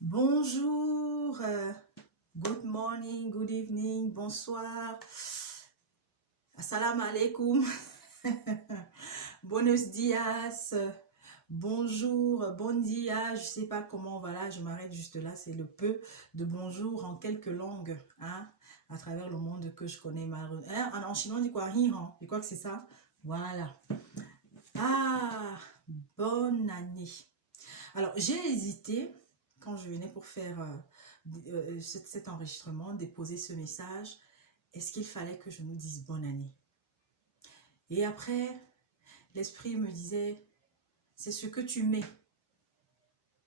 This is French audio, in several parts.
Bonjour, good morning, good evening, bonsoir, assalamu alaikum, buenos dias, bonjour, bon dia, je sais pas comment, voilà, je m'arrête juste là, c'est le peu de bonjour en quelques langues, hein, à travers le monde que je connais malheureusement. Hein, en chinois on dit quoi, hihan, je crois que c'est ça, voilà. Ah, bonne année. Alors, j'ai hésité, quand je venais pour faire cet enregistrement, déposer ce message, est-ce qu'il fallait que je nous dise bonne année? Et après, l'esprit me disait, c'est ce que tu mets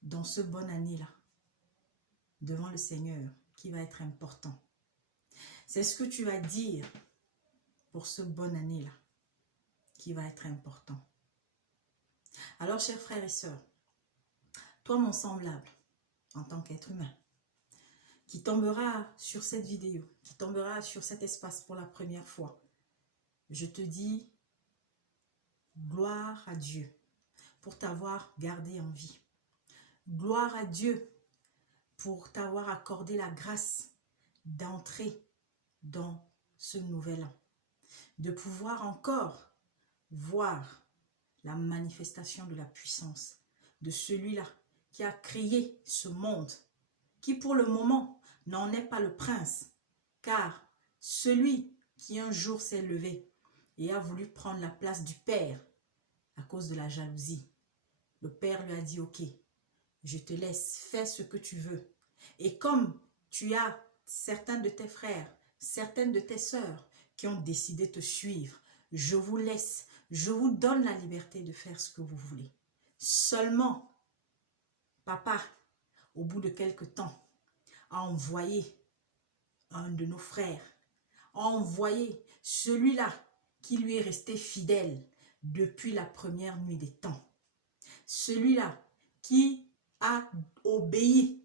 dans ce bonne année-là, devant le Seigneur, qui va être important. C'est ce que tu vas dire pour ce bonne année-là, qui va être important. Alors, chers frères et sœurs, toi, mon semblable, en tant qu'être humain, qui tombera sur cette vidéo, qui tombera sur cet espace pour la première fois, je te dis gloire à Dieu pour t'avoir gardé en vie. Gloire à Dieu pour t'avoir accordé la grâce d'entrer dans ce nouvel an, de pouvoir encore voir la manifestation de la puissance de celui-là qui a créé ce monde, qui pour le moment n'en est pas le prince, car celui qui un jour s'est levé et a voulu prendre la place du Père à cause de la jalousie, le Père lui a dit, ok, je te laisse, fais ce que tu veux. Et comme tu as certains de tes frères, certaines de tes sœurs qui ont décidé de te suivre, je vous laisse, je vous donne la liberté de faire ce que vous voulez. Seulement, papa, au bout de quelque temps, a envoyé un de nos frères, a envoyé celui-là qui lui est resté fidèle depuis la première nuit des temps. Celui-là qui a obéi,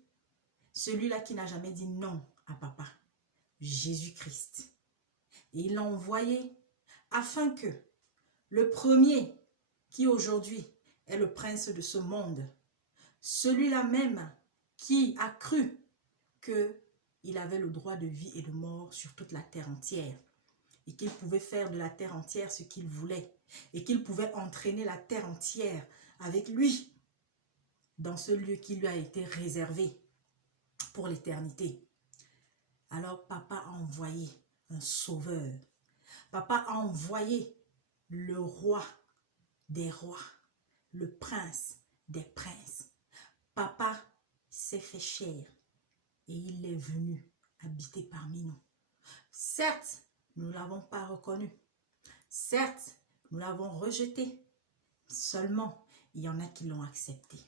celui-là qui n'a jamais dit non à papa, Jésus-Christ. Et il l'a envoyé afin que le premier qui aujourd'hui est le prince de ce monde, celui-là même qui a cru qu'il avait le droit de vie et de mort sur toute la terre entière et qu'il pouvait faire de la terre entière ce qu'il voulait et qu'il pouvait entraîner la terre entière avec lui dans ce lieu qui lui a été réservé pour l'éternité. Alors papa a envoyé un sauveur. Papa a envoyé le roi des rois, le prince des princes. Papa s'est fait chair et il est venu habiter parmi nous. Certes, nous ne l'avons pas reconnu. Certes, nous l'avons rejeté. Seulement, il y en a qui l'ont accepté.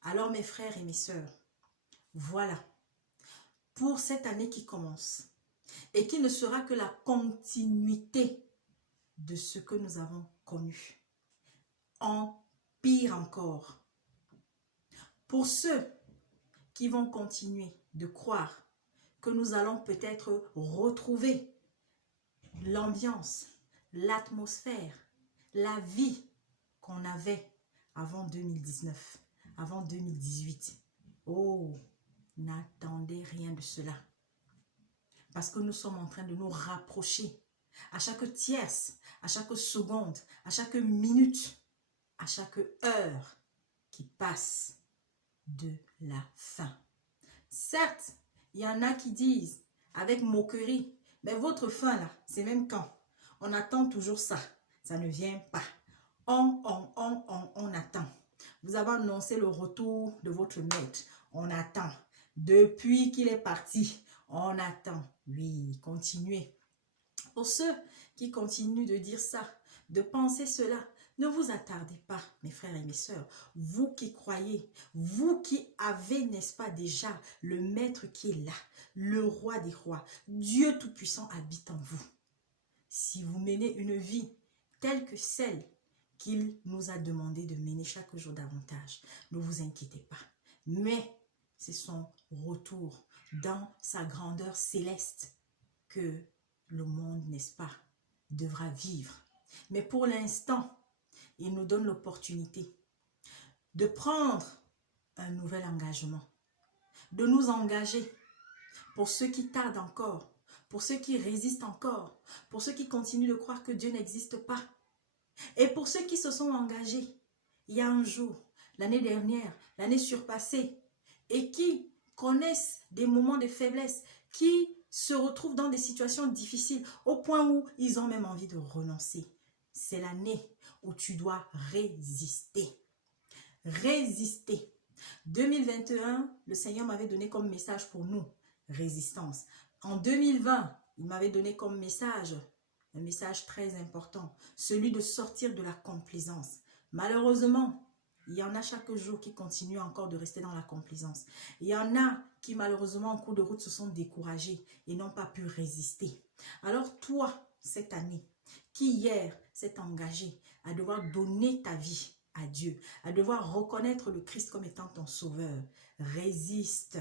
Alors mes frères et mes sœurs, voilà, pour cette année qui commence et qui ne sera que la continuité de ce que nous avons connu. En pire encore, pour ceux qui vont continuer de croire que nous allons peut-être retrouver l'ambiance, l'atmosphère, la vie qu'on avait avant 2019, avant 2018. Oh, n'attendez rien de cela. Parce que nous sommes en train de nous rapprocher à chaque tierce, à chaque seconde, à chaque minute, à chaque heure qui passe de la fin. Certes, il y en a qui disent avec moquerie, mais votre fin là, c'est même quand? On attend toujours ça, ça ne vient pas. On attend. Vous avez annoncé le retour de votre maître, on attend. Depuis qu'il est parti, on attend. Oui, continuez. Pour ceux qui continuent de dire ça, de penser cela, ne vous attardez pas, mes frères et mes sœurs. Vous qui croyez, vous qui avez, n'est-ce pas déjà, le maître qui est là, le roi des rois, Dieu Tout-Puissant habite en vous. Si vous menez une vie telle que celle qu'il nous a demandé de mener chaque jour davantage, ne vous inquiétez pas. Mais c'est son retour dans sa grandeur céleste que le monde, n'est-ce pas, devra vivre. Mais pour l'instant, il nous donne l'opportunité de prendre un nouvel engagement, de nous engager pour ceux qui tardent encore, pour ceux qui résistent encore, pour ceux qui continuent de croire que Dieu n'existe pas. Et pour ceux qui se sont engagés il y a un jour, l'année dernière, l'année surpassée, et qui connaissent des moments de faiblesse, qui se retrouvent dans des situations difficiles, au point où ils ont même envie de renoncer. C'est l'année où tu dois résister. Résister. 2021, le Seigneur m'avait donné comme message pour nous, résistance. En 2020, il m'avait donné comme message, un message très important, celui de sortir de la complaisance. Malheureusement, il y en a chaque jour qui continuent encore de rester dans la complaisance. Il y en a qui malheureusement en cours de route se sont découragés et n'ont pas pu résister. Alors toi, cette année, qui hier s'est engagé à devoir donner ta vie à Dieu, à devoir reconnaître le Christ comme étant ton sauveur, résiste.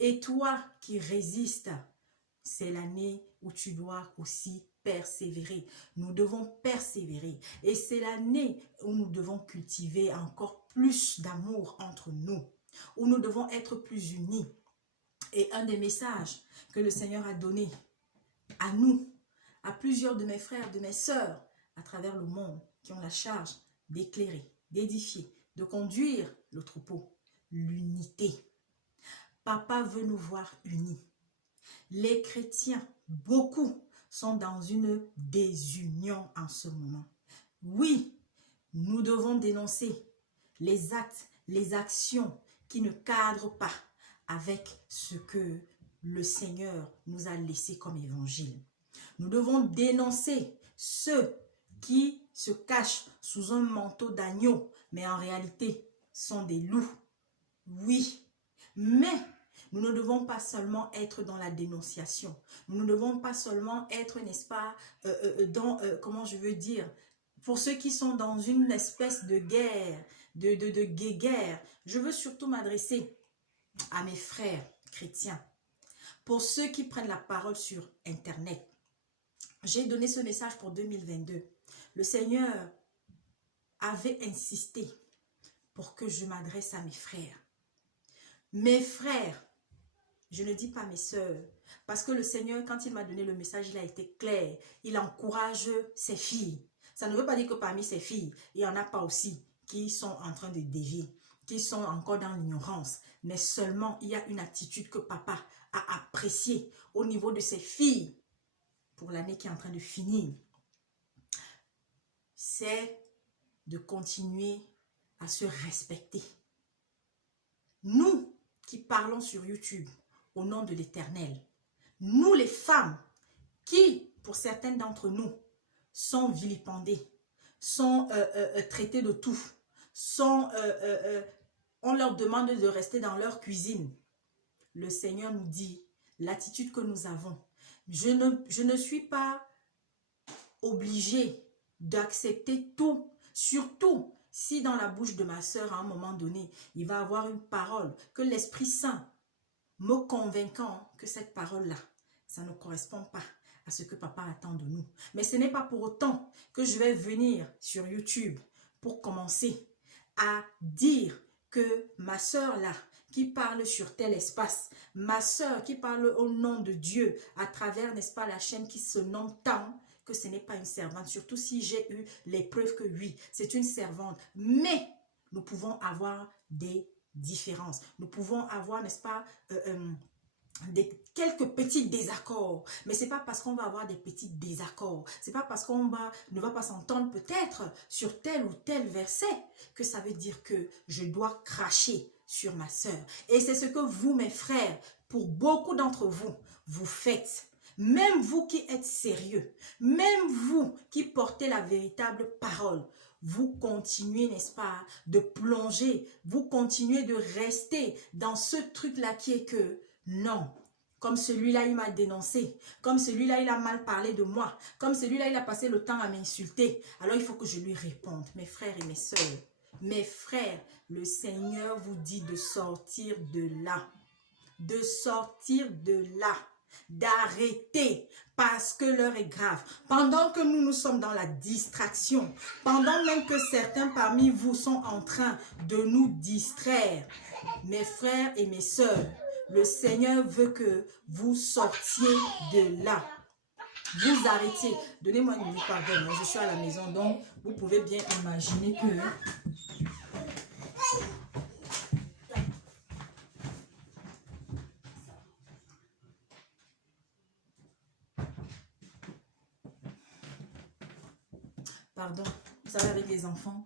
Et toi qui résistes, c'est l'année où tu dois aussi persévérer. Nous devons persévérer. Et c'est l'année où nous devons cultiver encore plus d'amour entre nous, où nous devons être plus unis. Et un des messages que le Seigneur a donné à nous, à plusieurs de mes frères, de mes sœurs, à travers le monde, qui ont la charge d'éclairer, d'édifier, de conduire le troupeau, l'unité. Papa veut nous voir unis. Les chrétiens, beaucoup, sont dans une désunion en ce moment. Oui, nous devons dénoncer les actes, les actions qui ne cadrent pas avec ce que le Seigneur nous a laissé comme évangile. Nous devons dénoncer ceux qui se cachent sous un manteau d'agneau, mais en réalité sont des loups. Oui, mais nous ne devons pas seulement être dans la dénonciation. Nous ne devons pas seulement être, n'est-ce pas, comment je veux dire, pour ceux qui sont dans une espèce de guerre, de guéguerre. Je veux surtout m'adresser à mes frères chrétiens. Pour ceux qui prennent la parole sur Internet, j'ai donné ce message pour 2022. Le Seigneur avait insisté pour que je m'adresse à mes frères. Mes frères, je ne dis pas mes sœurs, parce que le Seigneur, quand il m'a donné le message, il a été clair. Il encourage ses filles. Ça ne veut pas dire que parmi ses filles, il n'y en a pas aussi qui sont en train de dévier, qui sont encore dans l'ignorance. Mais seulement, il y a une attitude que papa a appréciée au niveau de ses filles pour l'année qui est en train de finir. C'est de continuer à se respecter. Nous qui parlons sur YouTube, au nom de l'Éternel, nous les femmes qui, pour certaines d'entre nous, sont vilipendées, sont traitées de tout, on leur demande de rester dans leur cuisine. Le Seigneur nous dit, l'attitude que nous avons, je ne suis pas obligée d'accepter tout, surtout si dans la bouche de ma sœur, à un moment donné, il va avoir une parole, que l'Esprit Saint me convainquant que cette parole-là, ça ne correspond pas à ce que papa attend de nous. Mais ce n'est pas pour autant que je vais venir sur YouTube pour commencer à dire que ma sœur là, qui parle sur tel espace, ma sœur qui parle au nom de Dieu à travers, n'est-ce pas, la chaîne qui se nomme tant, que ce n'est pas une servante, surtout si j'ai eu les preuves que oui, c'est une servante. Mais nous pouvons avoir des différences. Nous pouvons avoir, n'est-ce pas, quelques petits désaccords. Mais ce n'est pas parce qu'on va avoir des petits désaccords, ce n'est pas parce qu'on ne va pas s'entendre peut-être sur tel ou tel verset que ça veut dire que je dois cracher sur ma sœur. Et c'est ce que vous, mes frères, pour beaucoup d'entre vous, vous faites. Même vous qui êtes sérieux, même vous qui portez la véritable parole, vous continuez, n'est-ce pas, de plonger, vous continuez de rester dans ce truc-là qui est que, non, comme celui-là, il m'a dénoncé, comme celui-là, il a mal parlé de moi, comme celui-là, il a passé le temps à m'insulter, alors il faut que je lui réponde. Mes frères et mes sœurs, mes frères, le Seigneur vous dit de sortir de là, de sortir de là. d'arrêter parce que l'heure est grave. Pendant que nous sommes dans la distraction, pendant même que certains parmi vous sont en train de nous distraire, mes frères et mes sœurs, le Seigneur veut que vous sortiez de là. Vous arrêtiez. Donnez-moi une minute, pardon. Je suis à la maison, donc vous pouvez bien imaginer que... Pardon, vous savez, avec les enfants,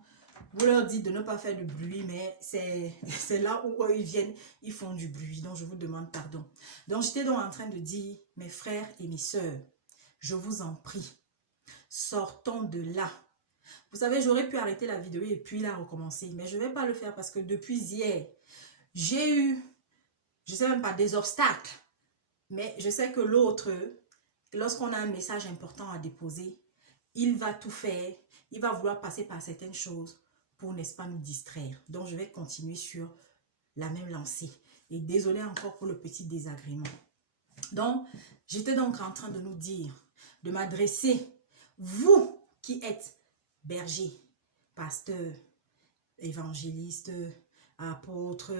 vous leur dites de ne pas faire de bruit, mais c'est là où eux, ils viennent, ils font du bruit. Donc, je vous demande pardon. Donc, j'étais donc en train de dire, mes frères et mes sœurs, je vous en prie, sortons de là. Vous savez, j'aurais pu arrêter la vidéo et puis la recommencer, mais je ne vais pas le faire parce que depuis hier, j'ai eu, je ne sais même pas, des obstacles. Mais je sais que l'autre, lorsqu'on a un message important à déposer, il va tout faire, il va vouloir passer par certaines choses pour, n'est-ce pas, nous distraire. Donc, je vais continuer sur la même lancée. Et désolé encore pour le petit désagrément. Donc, j'étais donc en train de nous dire, de m'adresser, vous qui êtes bergers, pasteurs, évangélistes, apôtres,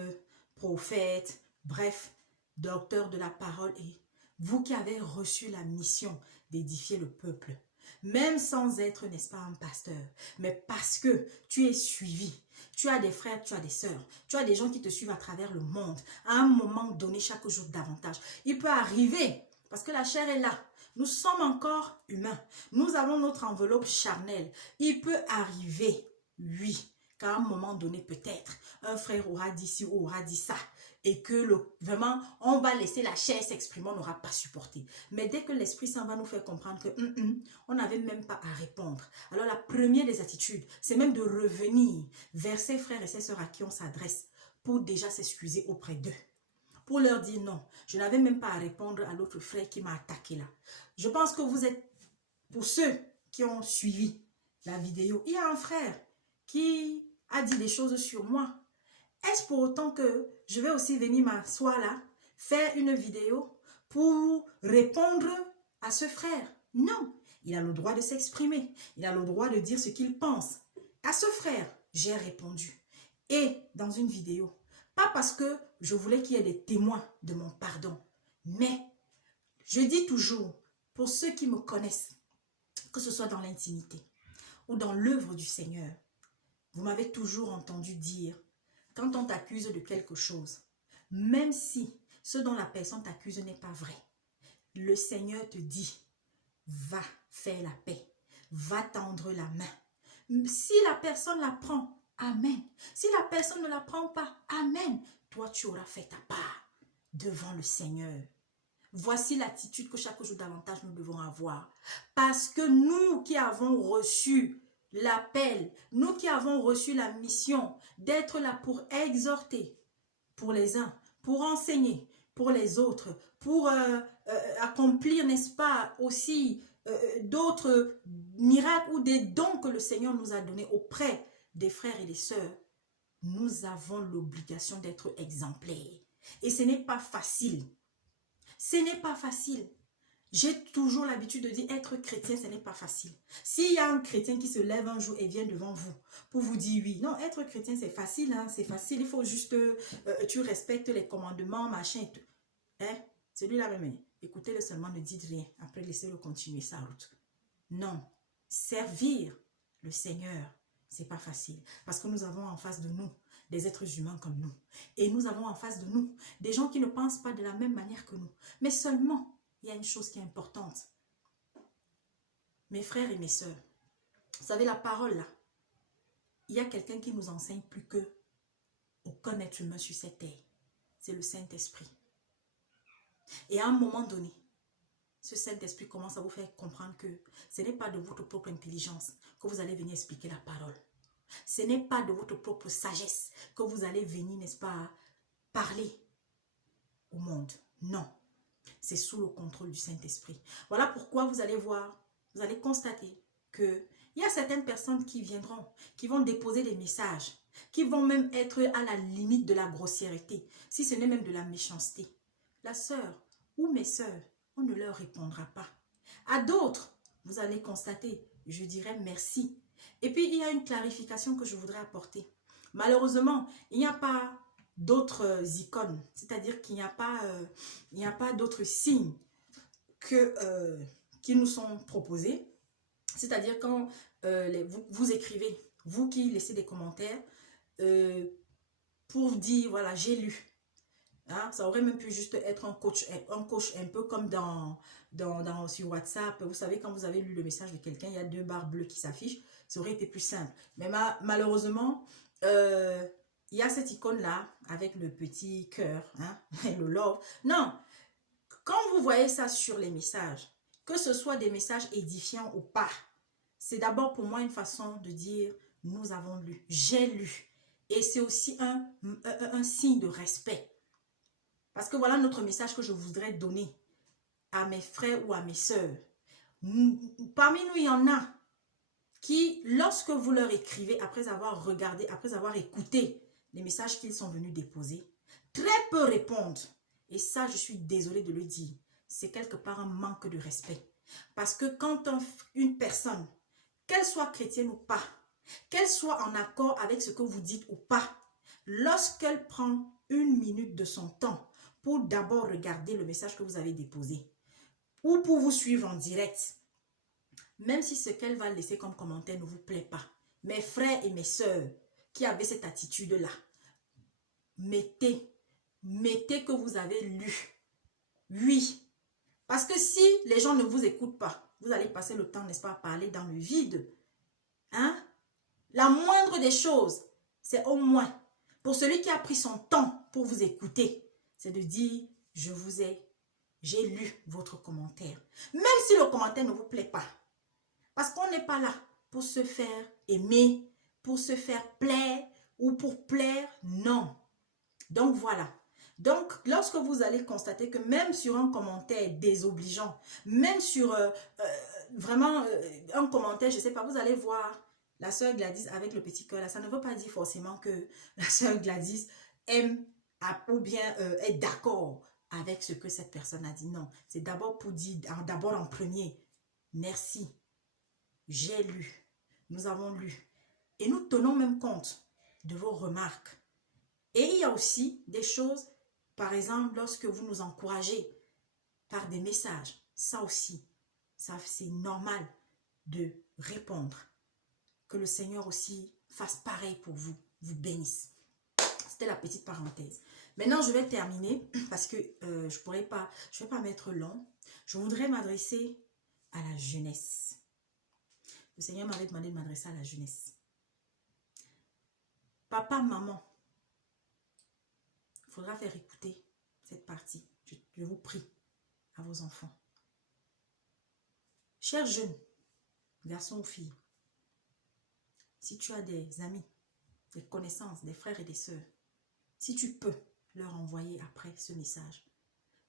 prophètes, bref, docteurs de la parole, et vous qui avez reçu la mission d'édifier le peuple, même sans être, n'est-ce pas, un pasteur, mais parce que tu es suivi, tu as des frères, tu as des sœurs, tu as des gens qui te suivent à travers le monde, à un moment donné, chaque jour davantage. Il peut arriver, parce que la chair est là, nous sommes encore humains, nous avons notre enveloppe charnelle. Il peut arriver, oui, qu'à un moment donné, peut-être, un frère aura dit ci ou aura dit ça, et que vraiment, on va laisser la chair s'exprimer, on n'aura pas supporté. Mais dès que l'Esprit Saint va nous faire comprendre que on n'avait même pas à répondre. Alors la première des attitudes, c'est même de revenir vers ses frères et ses sœurs à qui on s'adresse pour déjà s'excuser auprès d'eux. Pour leur dire non, je n'avais même pas à répondre à l'autre frère qui m'a attaqué là. Je pense que vous êtes, pour ceux qui ont suivi la vidéo, il y a un frère qui a dit des choses sur moi. Est-ce pour autant que je vais aussi venir m'asseoir là, faire une vidéo pour répondre à ce frère? Non, il a le droit de s'exprimer, il a le droit de dire ce qu'il pense. À ce frère, j'ai répondu. Et dans une vidéo, pas parce que je voulais qu'il y ait des témoins de mon pardon, mais je dis toujours, pour ceux qui me connaissent, que ce soit dans l'intimité ou dans l'œuvre du Seigneur, vous m'avez toujours entendu dire, quand on t'accuse de quelque chose, même si ce dont la personne t'accuse n'est pas vrai, le Seigneur te dit, va faire la paix, va tendre la main. Si la personne la prend, amen. Si la personne ne la prend pas, amen. Toi, tu auras fait ta part devant le Seigneur. Voici l'attitude que chaque jour davantage nous devons avoir. Parce que nous qui avons reçu l'appel, nous qui avons reçu la mission d'être là pour exhorter, pour les uns, pour enseigner, pour les autres, pour accomplir, n'est-ce pas, aussi d'autres miracles ou des dons que le Seigneur nous a donnés auprès des frères et des sœurs, nous avons l'obligation d'être exemplaires. Et ce n'est pas facile. Ce n'est pas facile. J'ai toujours l'habitude de dire être chrétien, ce n'est pas facile. S'il y a un chrétien qui se lève un jour et vient devant vous pour vous dire oui, non, être chrétien c'est facile, hein, c'est facile, il faut juste, tu respectes les commandements, machin et tout. Hein? Celui-là même, écoutez-le seulement, ne dites rien, après laissez-le continuer sa route. Non, servir le Seigneur, c'est pas facile, parce que nous avons en face de nous des êtres humains comme nous. Et nous avons en face de nous des gens qui ne pensent pas de la même manière que nous. Mais seulement, il y a une chose qui est importante. Mes frères et mes sœurs, vous savez la parole là, il y a quelqu'un qui nous enseigne plus que aucun être humain sur cette terre. C'est le Saint-Esprit. Et à un moment donné, ce Saint-Esprit commence à vous faire comprendre que ce n'est pas de votre propre intelligence que vous allez venir expliquer la parole. Ce n'est pas de votre propre sagesse que vous allez venir, n'est-ce pas, parler au monde. Non. C'est sous le contrôle du Saint-Esprit. Voilà pourquoi vous allez voir, vous allez constater qu'il y a certaines personnes qui viendront, qui vont déposer des messages, qui vont même être à la limite de la grossièreté, si ce n'est même de la méchanceté. La sœur ou mes sœurs, on ne leur répondra pas. À d'autres, vous allez constater, je dirais merci. Et puis, il y a une clarification que je voudrais apporter. Malheureusement, il n'y a pas d'autres icônes, c'est-à-dire qu'il n'y a pas d'autres signes qui nous sont proposés. C'est-à-dire quand vous écrivez, vous qui laissez des commentaires, pour dire, voilà, j'ai lu. Hein, ça aurait même pu juste être un coach un peu comme sur WhatsApp. Vous savez, quand vous avez lu le message de quelqu'un, il y a 2 barres bleues qui s'affichent. Ça aurait été plus simple. Mais malheureusement, il y a cette icône-là avec le petit cœur, hein, le love. Non, quand vous voyez ça sur les messages, que ce soit des messages édifiants ou pas, c'est d'abord pour moi une façon de dire, nous avons lu, j'ai lu. Et c'est aussi un signe de respect. Parce que voilà notre message que je voudrais donner à mes frères ou à mes sœurs. Parmi nous, il y en a qui, lorsque vous leur écrivez, après avoir regardé, après avoir écouté les messages qu'ils sont venus déposer, très peu répondent. Et ça, je suis désolée de le dire, c'est quelque part un manque de respect. Parce que quand une personne, qu'elle soit chrétienne ou pas, qu'elle soit en accord avec ce que vous dites ou pas, lorsqu'elle prend 1 minute de son temps pour d'abord regarder le message que vous avez déposé ou pour vous suivre en direct, même si ce qu'elle va laisser comme commentaire ne vous plaît pas, mes frères et mes sœurs qui avaient cette attitude-là, mettez que vous avez lu. Oui, parce que si les gens ne vous écoutent pas, vous allez passer le temps, n'est-ce pas, à parler dans le vide. Hein? La moindre des choses, c'est au moins, pour celui qui a pris son temps pour vous écouter, c'est de dire, j'ai lu votre commentaire. Même si le commentaire ne vous plaît pas. Parce qu'on n'est pas là pour se faire aimer, pour se faire plaire ou pour plaire, non. Donc voilà. Donc, lorsque vous allez constater que même sur un commentaire désobligeant, même sur vraiment un commentaire, je ne sais pas, vous allez voir la sœur Gladys avec le petit cœur là, ça ne veut pas dire forcément que la sœur Gladys aime ou bien est d'accord avec ce que cette personne a dit. Non, c'est d'abord pour dire, d'abord en premier, merci, j'ai lu, nous avons lu. Et nous tenons même compte de vos remarques. Et il y a aussi des choses, par exemple, lorsque vous nous encouragez par des messages, ça aussi, c'est normal de répondre. Que le Seigneur aussi fasse pareil pour vous, vous bénisse. C'était la petite parenthèse. Maintenant, je vais terminer parce que je ne vais pas m'être long. Je voudrais m'adresser à la jeunesse. Le Seigneur m'avait demandé de m'adresser à la jeunesse. Papa, maman, il faudra faire écouter cette partie. Je vous prie à vos enfants. Chers jeunes, garçons ou filles, si tu as des amis, des connaissances, des frères et des sœurs, si tu peux leur envoyer après ce message,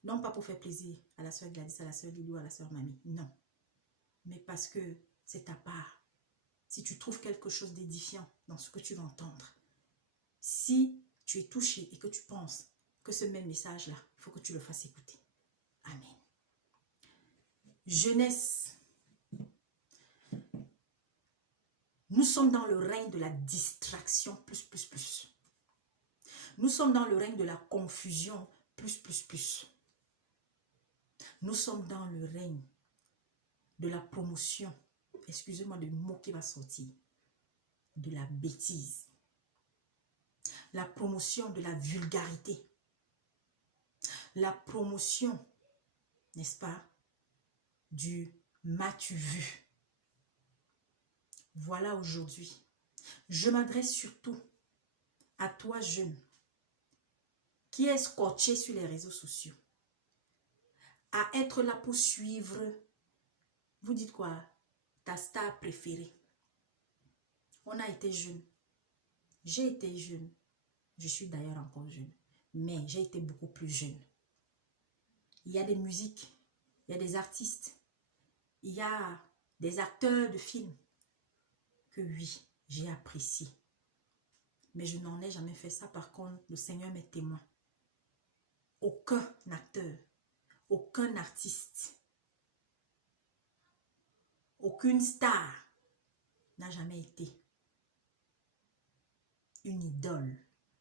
non pas pour faire plaisir à la sœur Gladys, à la sœur Lilou, à la sœur Mamie, non, mais parce que c'est ta part. Si tu trouves quelque chose d'édifiant dans ce que tu vas entendre, si tu es touché et que tu penses que ce même message-là, il faut que tu le fasses écouter. Amen. Jeunesse, nous sommes dans le règne de la distraction plus. Nous sommes dans le règne de la confusion plus. Nous sommes dans le règne de la promotion. Excusez-moi le mot qui va sortir. De la bêtise. La promotion de la vulgarité. La promotion, n'est-ce pas, du m'as-tu vu. Voilà aujourd'hui. Je m'adresse surtout à toi jeune qui est scotché sur les réseaux sociaux. À être là pour suivre, vous dites quoi, ta star préférée. On a été jeune. J'ai été jeune. Je suis d'ailleurs encore jeune. Mais j'ai été beaucoup plus jeune. Il y a des musiques, il y a des artistes, il y a des acteurs de films que oui, j'ai apprécié. Mais je n'en ai jamais fait ça. Par contre, le Seigneur m'est témoin. Aucun acteur, aucun artiste, aucune star n'a jamais été une idole.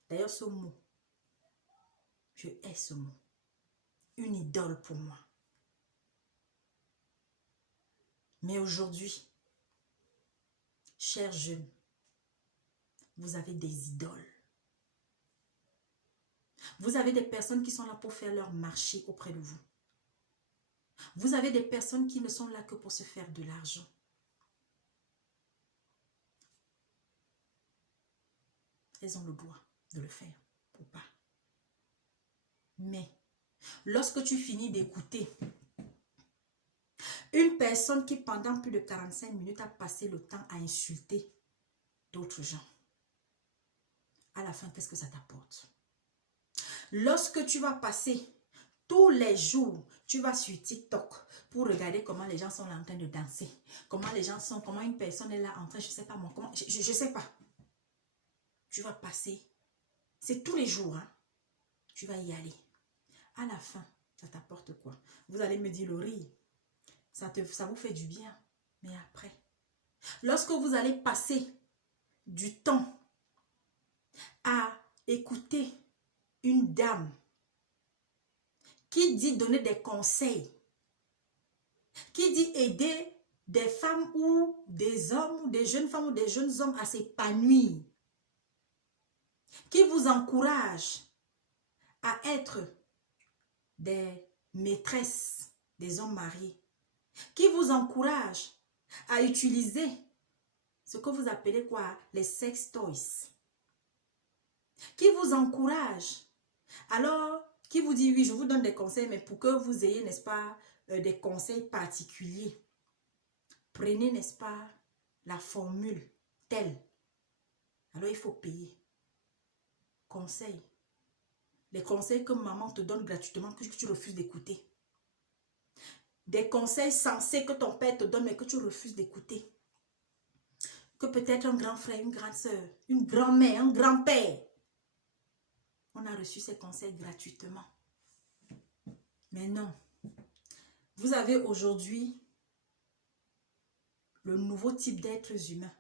D'ailleurs, ce mot, je hais ce mot. Une idole pour moi. Mais aujourd'hui, chers jeunes, vous avez des idoles. Vous avez des personnes qui sont là pour faire leur marché auprès de vous. Vous avez des personnes qui ne sont là que pour se faire de l'argent. Elles ont le droit de le faire ou pas. Mais lorsque tu finis d'écouter une personne qui pendant plus de 45 minutes a passé le temps à insulter d'autres gens, à la fin, qu'est-ce que ça t'apporte? Lorsque tu vas passer tous les jours, tu vas sur TikTok pour regarder comment les gens sont là en train de danser, comment les gens sont, comment une personne est là en train, je sais pas moi, comment, je sais pas. Tu vas passer, c'est tous les jours, hein, tu vas y aller. À la fin, ça t'apporte quoi? Vous allez me dire, Laurie, ça vous fait du bien, mais après, lorsque vous allez passer du temps à écouter une dame qui dit donner des conseils, qui dit aider des femmes ou des hommes, ou des jeunes femmes ou des jeunes hommes à s'épanouir, qui vous encourage à être des maîtresses des hommes mariés, qui vous encourage à utiliser ce que vous appelez quoi? Les sex toys, qui vous encourage, alors, qui vous dit oui, je vous donne des conseils, mais pour que vous ayez, n'est-ce pas, des conseils particuliers, prenez, n'est-ce pas, la formule telle. Alors, il faut payer. Conseils. Les conseils que maman te donne gratuitement, que tu refuses d'écouter. Des conseils sensés que ton père te donne, mais que tu refuses d'écouter. Que peut-être un grand frère, une grande soeur, une grand-mère, un grand-père, on a reçu ces conseils gratuitement. Mais non. Vous avez aujourd'hui le nouveau type d'êtres humains,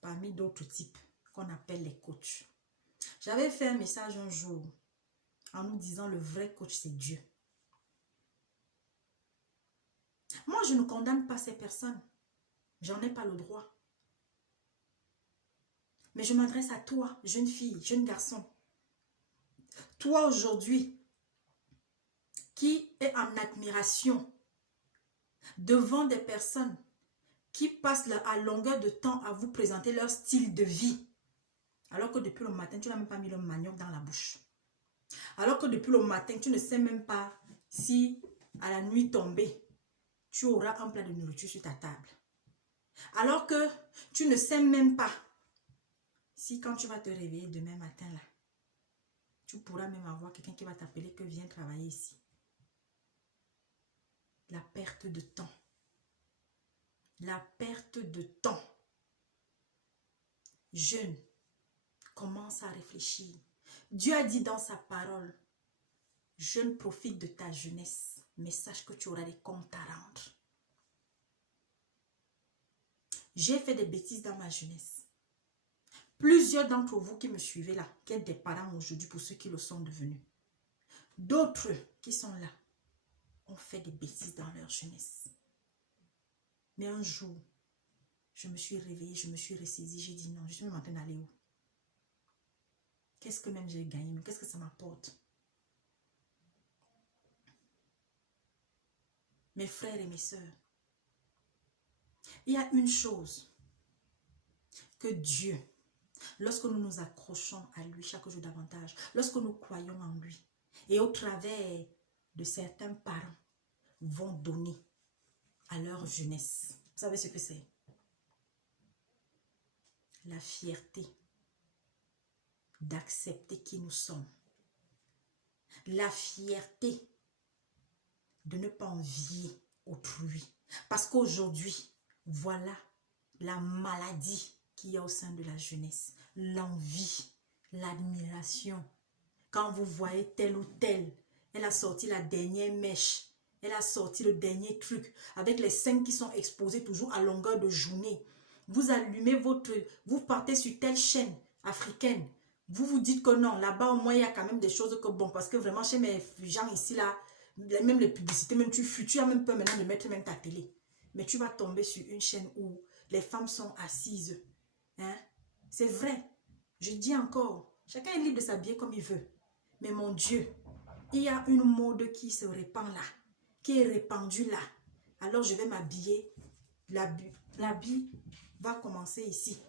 parmi d'autres types qu'on appelle les coachs. J'avais fait un message un jour en nous disant le vrai coach, c'est Dieu. Moi, je ne condamne pas ces personnes. J'en ai pas le droit. Mais je m'adresse à toi, jeune fille, jeune garçon. Toi aujourd'hui, qui est en admiration devant des personnes qui passent à longueur de temps à vous présenter leur style de vie, alors que depuis le matin, tu n'as même pas mis le manioc dans la bouche. Alors que depuis le matin, tu ne sais même pas si à la nuit tombée, tu auras un plat de nourriture sur ta table. Alors que tu ne sais même pas si quand tu vas te réveiller demain matin là, tu pourras même avoir quelqu'un qui va t'appeler que viens travailler ici. La perte de temps. La perte de temps. Jeune, commence à réfléchir. Dieu a dit dans sa parole, jeune, profite de ta jeunesse, mais sache que tu auras des comptes à rendre. J'ai fait des bêtises dans ma jeunesse. Plusieurs d'entre vous qui me suivez là, qui êtes des parents aujourd'hui pour ceux qui le sont devenus. D'autres qui sont là ont fait des bêtises dans leur jeunesse. Mais un jour, je me suis réveillée, je me suis ressaisie, j'ai dit non, je suis même en train d'aller où? Qu'est-ce que même j'ai gagné? Qu'est-ce que ça m'apporte? Mes frères et mes sœurs, il y a une chose que Dieu, lorsque nous nous accrochons à lui chaque jour davantage, lorsque nous croyons en lui, et au travers de certains parents, vont donner à leur jeunesse. Vous savez ce que c'est? La fierté d'accepter qui nous sommes. La fierté de ne pas envier autrui. Parce qu'aujourd'hui, voilà la maladie qu'il y a au sein de la jeunesse. L'envie, l'admiration. Quand vous voyez tel ou tel Elle a sorti la dernière mèche. Elle a sorti le dernier truc avec les seins qui sont exposés toujours à longueur de journée. Vous allumez votre... Vous partez sur telle chaîne africaine. Vous vous dites que non, là-bas au moins il y a quand même des choses que bon, parce que vraiment chez mes gens ici là, même les publicités, même tu as même peur maintenant de mettre même ta télé. Mais tu vas tomber sur une chaîne où les femmes sont assises. Hein? C'est vrai. Je dis encore, chacun est libre de s'habiller comme il veut. Mais mon Dieu, il y a une mode qui se répand là, qui est répandue là. Alors je vais m'habiller. L'habit va commencer ici.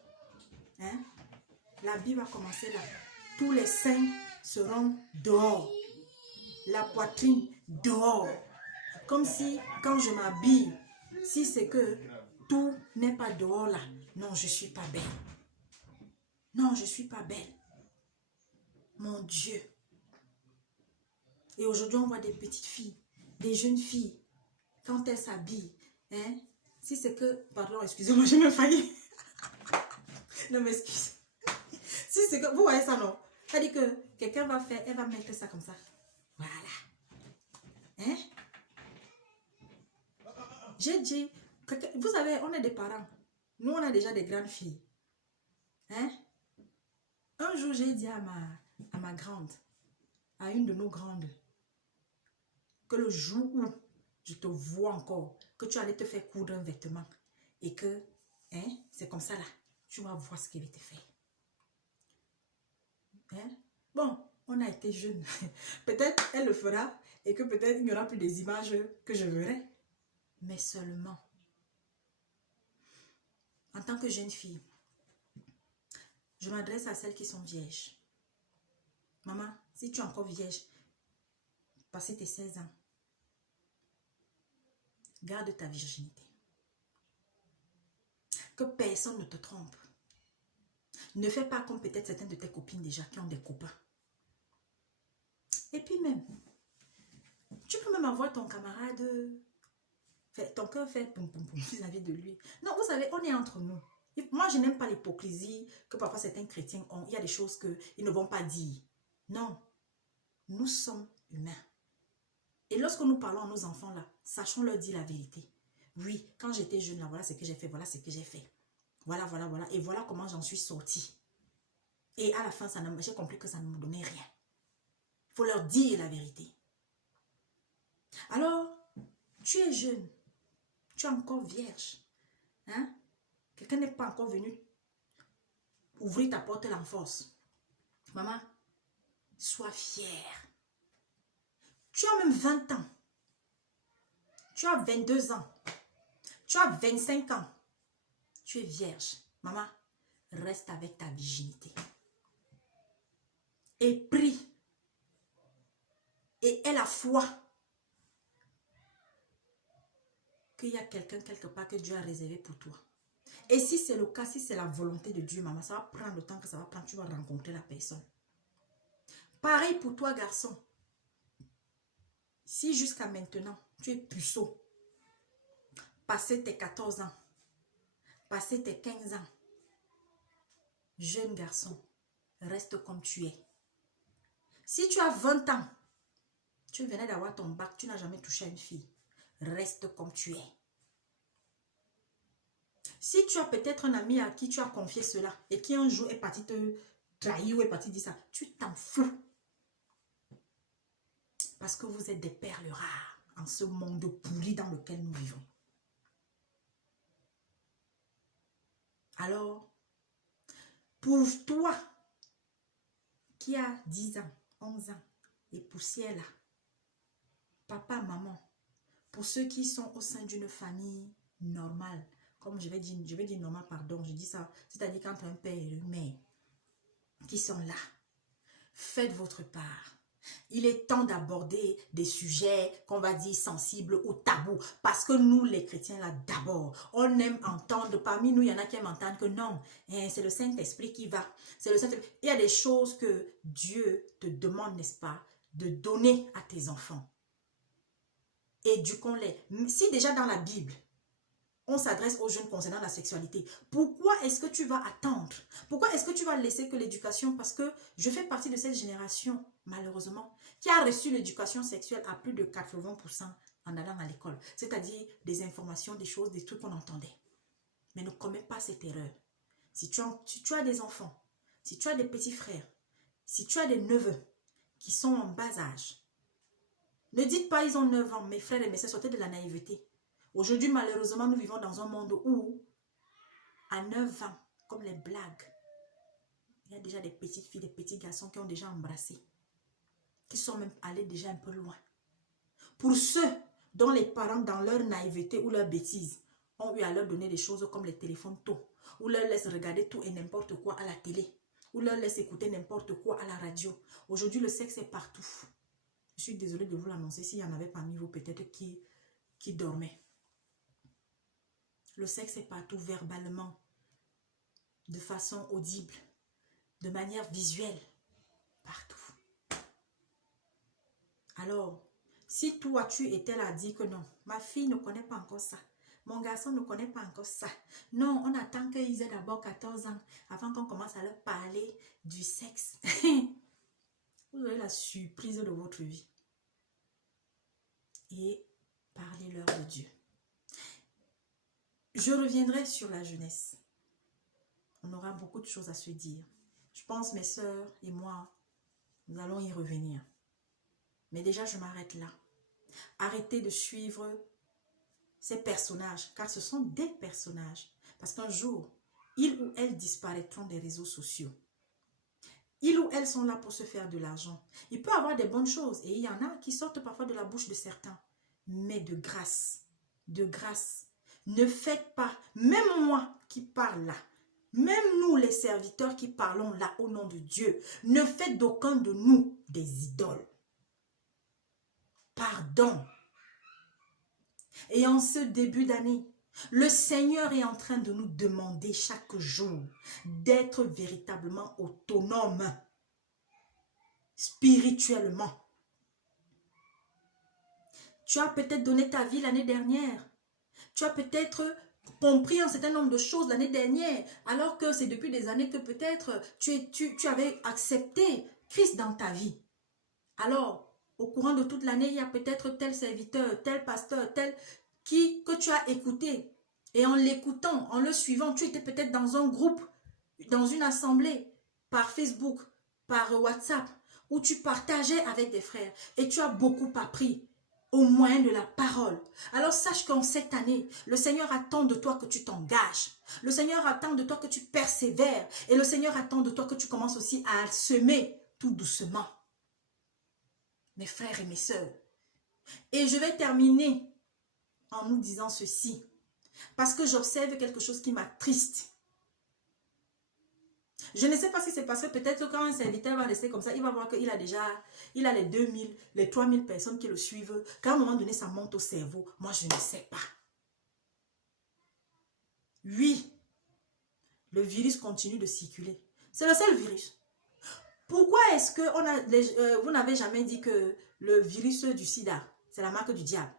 Hein? L'habit va commencer là. Tous les seins seront dehors. La poitrine dehors. Comme si, quand je m'habille, si c'est que tout n'est pas dehors là, non, je ne suis pas belle. Non, je ne suis pas belle. Mon Dieu. Et aujourd'hui, on voit des petites filles, des jeunes filles, quand elles s'habillent, hein, si c'est que, pardon, excusez-moi, j'ai même failli. Non, m'excuse. Si c'est que, vous voyez ça, non? Ça dit que quelqu'un va faire, elle va mettre ça comme ça. Voilà. Hein? J'ai dit, vous savez, on est des parents. Nous, on a déjà des grandes filles. Hein? Un jour, j'ai dit à ma grande, à une de nos grandes, que le jour où je te vois encore, que tu allais te faire coudre un vêtement et que, hein, c'est comme ça là, tu vas voir ce qu'elle te fait. Hein? Bon, on a été jeunes. Peut-être elle le fera et que peut-être il n'y aura plus des images que je verrai. Mais seulement, en tant que jeune fille, je m'adresse à celles qui sont vierges. Maman, si tu es encore vierge, passé tes 16 ans, garde ta virginité. Que personne ne te trompe. Ne fais pas comme peut-être certaines de tes copines déjà qui ont des copains. Et puis même, tu peux même avoir ton camarade, ton cœur fait poum poum poum vis-à-vis de lui. Non, vous savez, on est entre nous. Moi, je n'aime pas l'hypocrisie que parfois certains chrétiens ont. Il y a des choses qu'ils ne vont pas dire. Non, nous sommes humains. Et lorsque nous parlons à nos enfants là, sachons leur dire la vérité. Oui, quand j'étais jeune là, voilà ce que j'ai fait, voilà ce que j'ai fait. Voilà, voilà, voilà. Et voilà comment j'en suis sortie. Et à la fin, j'ai compris que ça ne me donnait rien. Il faut leur dire la vérité. Alors, tu es jeune. Tu es encore vierge. Hein? Quelqu'un n'est pas encore venu ouvrir ta porte en force. Maman, sois fière. Tu as même 20 ans. Tu as 22 ans. Tu as 25 ans. Tu es vierge. Maman, reste avec ta virginité. Et prie. Et aie la foi qu'il y a quelqu'un quelque part que Dieu a réservé pour toi. Et si c'est le cas, si c'est la volonté de Dieu, maman, ça va prendre le temps que ça va prendre. Tu vas rencontrer la personne. Pareil pour toi, garçon. Si jusqu'à maintenant, tu es puceau, passé tes 14 ans, passé tes 15 ans, jeune garçon, reste comme tu es. Si tu as 20 ans, tu venais d'avoir ton bac, tu n'as jamais touché à une fille, reste comme tu es. Si tu as peut-être un ami à qui tu as confié cela et qui un jour est parti te trahir ou est parti dire ça, tu t'en fous. Parce que vous êtes des perles rares en ce monde pourri dans lequel nous vivons. Alors, pour toi qui a 10 ans, 11 ans et poussière là, papa, maman, pour ceux qui sont au sein d'une famille normale, comme je vais dire normal, pardon, je dis ça, c'est-à-dire quand un père et une mère qui sont là, faites votre part. Il est temps d'aborder des sujets qu'on va dire sensibles ou tabous. Parce que nous, les chrétiens, là, d'abord, on aime entendre, parmi nous, il y en a qui aiment entendre que non, c'est le Saint-Esprit qui va. C'est le Saint-Esprit. Il y a des choses que Dieu te demande, n'est-ce pas, de donner à tes enfants. Éduquons-les. Si déjà dans la Bible, on s'adresse aux jeunes concernant la sexualité. Pourquoi est-ce que tu vas attendre? Pourquoi est-ce que tu vas laisser que l'éducation, parce que je fais partie de cette génération, malheureusement, qui a reçu l'éducation sexuelle à plus de 80% en allant à l'école. C'est-à-dire des informations, des choses, des trucs qu'on entendait. Mais ne commets pas cette erreur. Si tu as des enfants, si tu as des petits frères, si tu as des neveux qui sont en bas âge, ne dites pas ils ont 9 ans, mes frères et mes sœurs, sortez de la naïveté. Aujourd'hui, malheureusement, nous vivons dans un monde où, à 9 ans, comme les blagues, il y a déjà des petites filles, des petits garçons qui ont déjà embrassé, qui sont même allés déjà un peu loin. Pour ceux dont les parents, dans leur naïveté ou leur bêtise, ont eu à leur donner des choses comme les téléphones tôt, ou leur laissent regarder tout et n'importe quoi à la télé, ou leur laissent écouter n'importe quoi à la radio. Aujourd'hui, le sexe est partout. Je suis désolée de vous l'annoncer s'il y en avait parmi vous peut-être qui dormaient. Le sexe est partout, verbalement, de façon audible, de manière visuelle, partout. Alors, si toi tu étais là à dire que non, ma fille ne connaît pas encore ça, mon garçon ne connaît pas encore ça. Non, on attend qu'ils aient d'abord 14 ans avant qu'on commence à leur parler du sexe. Vous aurez la surprise de votre vie. Et parlez-leur de Dieu. Je reviendrai sur la jeunesse. On aura beaucoup de choses à se dire. Je pense, mes sœurs et moi, nous allons y revenir. Mais déjà, je m'arrête là. Arrêtez de suivre ces personnages, car ce sont des personnages. Parce qu'un jour, ils ou elles disparaîtront des réseaux sociaux. Ils ou elles sont là pour se faire de l'argent. Il peut y avoir des bonnes choses, et il y en a qui sortent parfois de la bouche de certains. Mais de grâce, ne faites pas, même moi qui parle là, même nous les serviteurs qui parlons là au nom de Dieu, ne faites d'aucun de nous des idoles. Pardon. Et en ce début d'année, le Seigneur est en train de nous demander chaque jour d'être véritablement autonomes, spirituellement. Tu as peut-être donné ta vie l'année dernière. Tu as peut-être compris un certain nombre de choses l'année dernière, alors que c'est depuis des années que peut-être tu avais accepté Christ dans ta vie. Alors, au courant de toute l'année, il y a peut-être tel serviteur, tel pasteur, tel que tu as écouté. Et en l'écoutant, en le suivant, tu étais peut-être dans un groupe, dans une assemblée, par Facebook, par WhatsApp, où tu partageais avec des frères et tu as beaucoup appris au moyen de la parole. Alors sache qu'en cette année, le Seigneur attend de toi que tu t'engages. Le Seigneur attend de toi que tu persévères. Et le Seigneur attend de toi que tu commences aussi à semer tout doucement. Mes frères et mes sœurs. Et je vais terminer en nous disant ceci. Parce que j'observe quelque chose qui m'attriste. Je ne sais pas si c'est parce que peut-être quand un serviteur va rester comme ça, il va voir qu'il a déjà, il a les 2000, les 3000 personnes qui le suivent. Qu'à un moment donné, ça monte au cerveau. Moi, je ne sais pas. Oui, le virus continue de circuler. C'est le seul virus. Pourquoi est-ce que vous n'avez jamais dit que le virus du sida, c'est la marque du diable?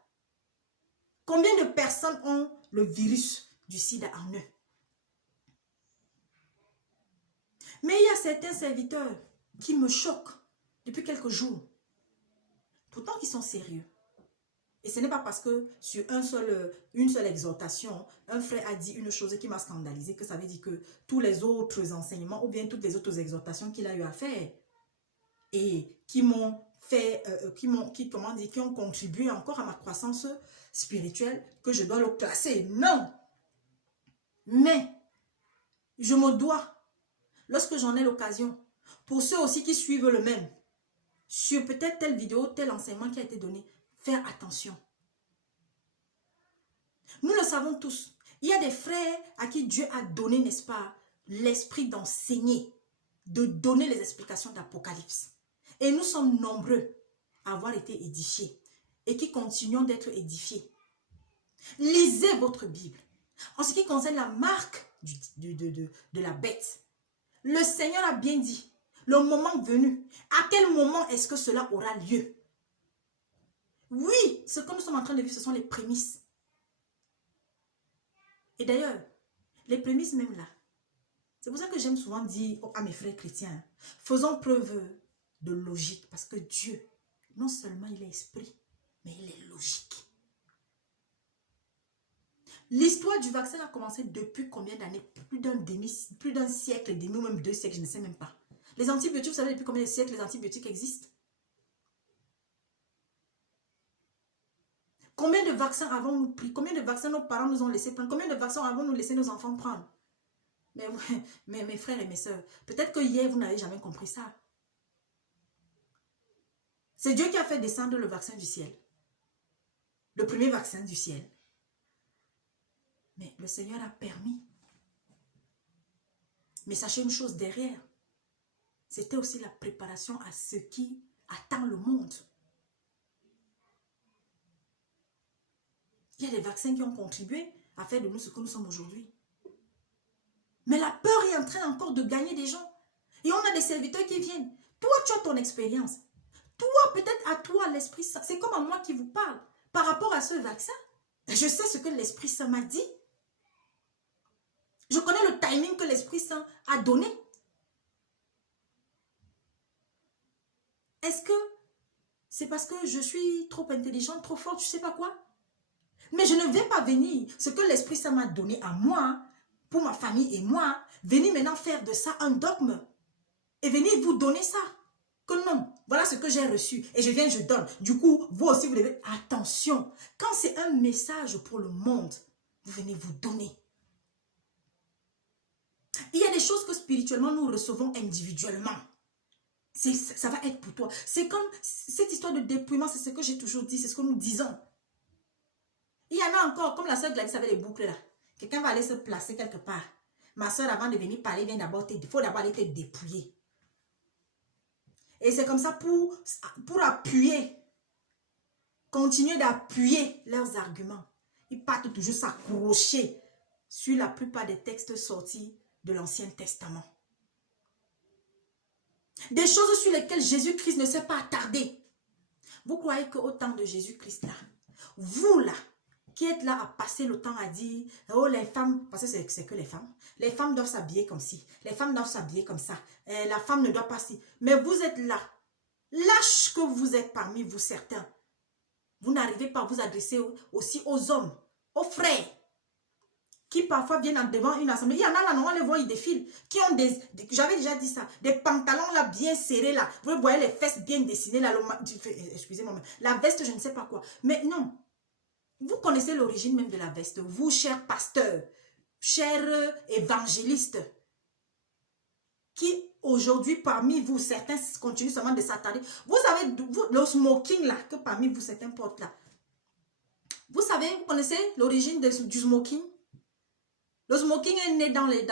Combien de personnes ont le virus du sida en eux? Mais il y a certains serviteurs qui me choquent depuis quelques jours. Pourtant, ils sont sérieux. Et ce n'est pas parce que sur une seule exhortation, un frère a dit une chose qui m'a scandalisé, que ça veut dire que tous les autres enseignements ou bien toutes les autres exhortations qu'il a eu à faire et qui m'ont fait, qui ont contribué encore à ma croissance spirituelle, que je dois le classer. Non! Mais je me dois, lorsque j'en ai l'occasion, pour ceux aussi qui suivent le même, sur peut-être telle vidéo, tel enseignement qui a été donné, faire attention. Nous le savons tous. Il y a des frères à qui Dieu a donné, n'est-ce pas, l'esprit d'enseigner, de donner les explications d'Apocalypse. Et nous sommes nombreux à avoir été édifiés et qui continuons d'être édifiés. Lisez votre Bible. En ce qui concerne la marque de la bête, le Seigneur a bien dit, le moment venu, à quel moment est-ce que cela aura lieu? Oui, ce que nous sommes en train de vivre, ce sont les prémices. Et d'ailleurs, les prémices même là, c'est pour ça que j'aime souvent dire à mes frères chrétiens, faisons preuve de logique, parce que Dieu, non seulement il est esprit, mais il est logique. L'histoire du vaccin a commencé depuis combien d'années? Plus d'un siècle et demi, ou même 2 siècles, je ne sais même pas. Les antibiotiques, vous savez depuis combien de siècles les antibiotiques existent? Combien de vaccins avons-nous pris? Combien de vaccins nos parents nous ont laissé prendre? Combien de vaccins avons-nous laissé nos enfants prendre? Mais mes frères et mes soeurs, peut-être que hier, vous n'avez jamais compris ça. C'est Dieu qui a fait descendre le vaccin du ciel. Le premier vaccin du ciel. Mais le Seigneur a permis. Mais sachez une chose derrière. C'était aussi la préparation à ce qui attend le monde. Il y a des vaccins qui ont contribué à faire de nous ce que nous sommes aujourd'hui. Mais la peur est en train encore de gagner des gens. Et on a des serviteurs qui viennent. Toi, tu as ton expérience. Toi, peut-être à toi, l'Esprit Saint. C'est comme à moi qui vous parle. Par rapport à ce vaccin, je sais ce que l'Esprit Saint m'a dit. Je connais le timing que l'Esprit Saint a donné. Est-ce que c'est parce que je suis trop intelligente, trop forte, je ne sais pas quoi? Mais je ne vais pas venir, ce que l'Esprit Saint m'a donné à moi, pour ma famille et moi, venir maintenant faire de ça un dogme. Et venir vous donner ça. Que non, voilà ce que j'ai reçu. Et je viens, je donne. Du coup, vous aussi, vous devez... Attention, quand c'est un message pour le monde, vous venez vous donner. Il y a des choses que spirituellement, nous recevons individuellement. Ça va être pour toi. C'est comme cette histoire de dépouillement, c'est ce que j'ai toujours dit, c'est ce que nous disons. Il y en a encore, comme la soeur Gladys avait les boucles là. Quelqu'un va aller se placer quelque part. Ma soeur, avant de venir parler, vient d'abord il faut d'abord aller te dépouiller. Et c'est comme ça pour appuyer, continuer d'appuyer leurs arguments. Ils partent toujours s'accrocher sur la plupart des textes sortis de l'Ancien Testament. Des choses sur lesquelles Jésus-Christ ne s'est pas attardé. Vous croyez qu'au temps de Jésus-Christ là, vous là, qui êtes là à passer le temps à dire, oh les femmes, parce que c'est que les femmes doivent s'habiller comme ci, les femmes doivent s'habiller comme ça, la femme ne doit pas si. Mais vous êtes là, lâche que vous êtes parmi vous certains. Vous n'arrivez pas à vous adresser aussi aux hommes, aux frères, qui parfois viennent devant une assemblée. Il y en a là, non, on les voit, ils défilent, qui ont j'avais déjà dit ça, des pantalons là bien serrés là, vous voyez les fesses bien dessinées là, excusez-moi, la veste, je ne sais pas quoi. Mais non. Vous connaissez l'origine même de la veste. Vous, chers pasteurs, chers évangélistes, qui aujourd'hui parmi vous, certains continuent seulement de s'attarder. Vous savez, le smoking là, que parmi vous, certains portent là. Vous savez, vous connaissez l'origine du smoking? Le smoking est né dans les